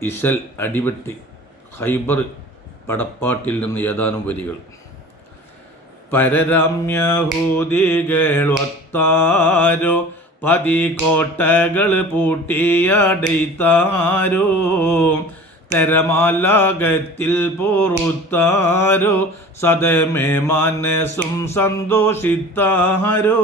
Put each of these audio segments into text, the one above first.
ഇശൽ അടിവെട്ടി ഖൈബർ പടപ്പാട്ടിൽ നിന്ന് ഏതാനും വരികൾ. പരരമ്യഹൂദികൾ ഒത്താരോ പതികോട്ടകൾ പൂട്ടിയടൈത്താരോ തെരമാലാകത്തിൽ പൊറുത്താരോ സദമേ മനസ്സും സന്തോഷിത്താരോ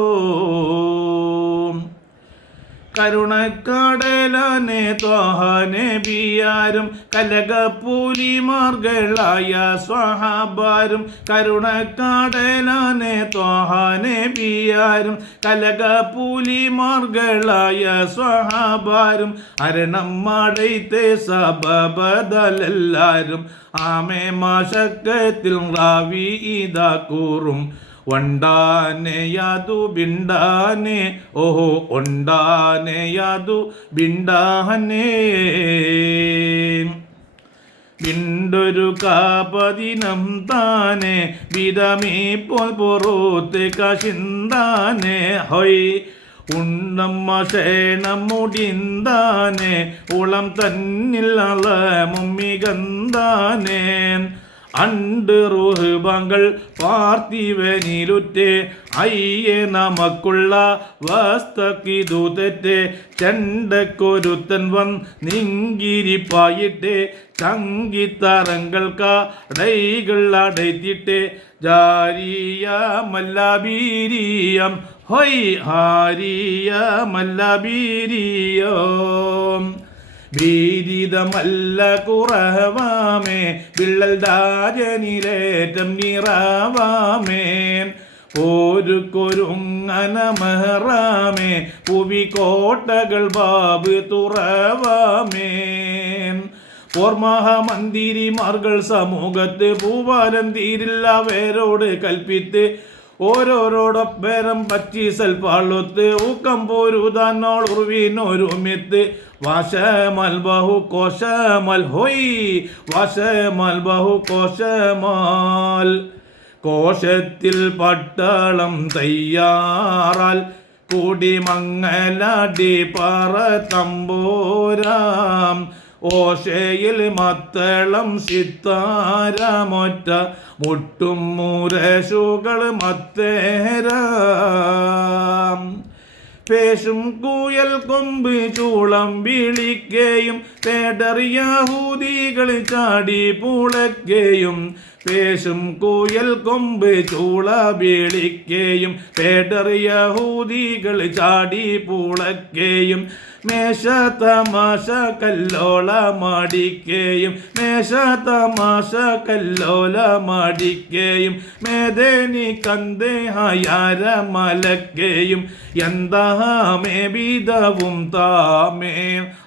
കരുണക്കടലനെ ത്വഹനെ ബിയാരും കലകപ്പൂലിമാർകളായ സ്വഹാബാരും കരുണക്കടലനെ ത്വഹനെ ബിയാരും കലകപ്പൂലിമാർകളായ സ്വഹാബാരും അരണം മടൈത്തെ സബബദലെല്ലാരും ആമേ മാശക്കത്തിൽ റാവി ഇതാ കൂറും ഒണ്ടാനെ യാതു ബിണ്ടാനെ ഓഹോ ഒണ്ടാനെ യാതു ബിണ്ടാനെ ബിണ്ടൊരു കാപതിനം താനെ വിധമീ പോൽ പൊറൂത്ത് കശിന്താനെ ഹൊയ് ഉണ്ടമ്മ ക്ഷേണം മുടിന്താനെ ഉളം തന്നിൽ അളമുമ്മികന്താനെ അണ്ട് റുഹ്ബങ്ങൾ പാർത്ഥിവനിലുറ്റേ അയ്യേ നമുക്കുള്ള വസ്തക്കിതു തെറ്റേ ചെണ്ടക്കൊരുത്തൻ നിങ്കിരിപ്പായിട്ടേ ചങ്കിത്തറങ്ങൾക്കടൈകൾ അടയ്ത്തിട്ടേ ജാരിയ മല്ലബീരിയം ഹൊയ് ഹാരിയ മല്ലബീരിയം ഭീരിതമല്ല കുറവാമേ വിള്ളൽ രാജനിലേറ്റം നിറവാമേ ഒരു കൊരുങ്ങനമഹറാമേ പുവി കോട്ടകൾ ബാബ് തുറവാമേ ഓർമഹമന്തിരിമാർകൾ സമൂഹത്ത് പൂവാലം തീരില്ലവരോട് കൽപ്പിത്ത് ഓരോരോടൊപ്പേരം പറ്റി സൽപ്പാളൊത്ത് ഊക്കം പോരുതാനോൾ ഉറുവിനൊരുമിത്ത് വാശമൽ ബഹു കോശമൽ ഹൊയ് വാശമൽ ബഹു കോശമാൽ കോശത്തിൽ പട്ടാളം തയ്യാറാൽ കുടിമങ്ങലടി പറ തമ്പോരാം ഓശയിൽ മത്തളം സിത്താരമൊറ്റ മുട്ടും മുരശുകൾ മത്തേരാം പേശും കൂയൽ കൊമ്പ് ചൂളം വിളിക്കുകയും പേടറിയഹൂദികൾ ചാടി പൂളയ്ക്കുകയും പേശും കൂയൽ കൊമ്പ് ചൂള വിളിക്കുകയും പേടറിയഹൂദികൾ ചാടി പൂളയ്ക്കുകയും മേശ തമാശ കല്ലോള മാടിക്കുകയും മേശ തമാശ കല്ലോല മാടിക്കുകയും മേദേനി കന്തേ ഹയാര മലക്കുകയും എന്താമേ ബീതവും താമേ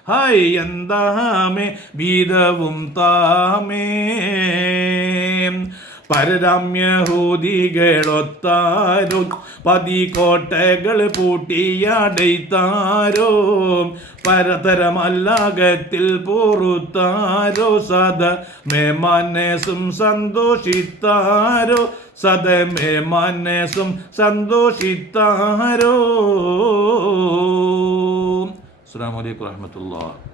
ഹായ് എന്താമേ ബീതവും താമേ പരരമ്യഹൂദികളൊത്താരോ പതികോട്ടകൾ പൂട്ടിയടൈത്താരോ പരതരമല്ലാകത്തിൽ പൊറുത്താരോ സദ മേ മനസ്സും സന്തോഷിത്താരോ സദ മേ മനസ്സും സന്തോഷിത്താരോ. അസ്സലാമു അലൈക്കും വറഹ്മത്തുള്ളാഹി.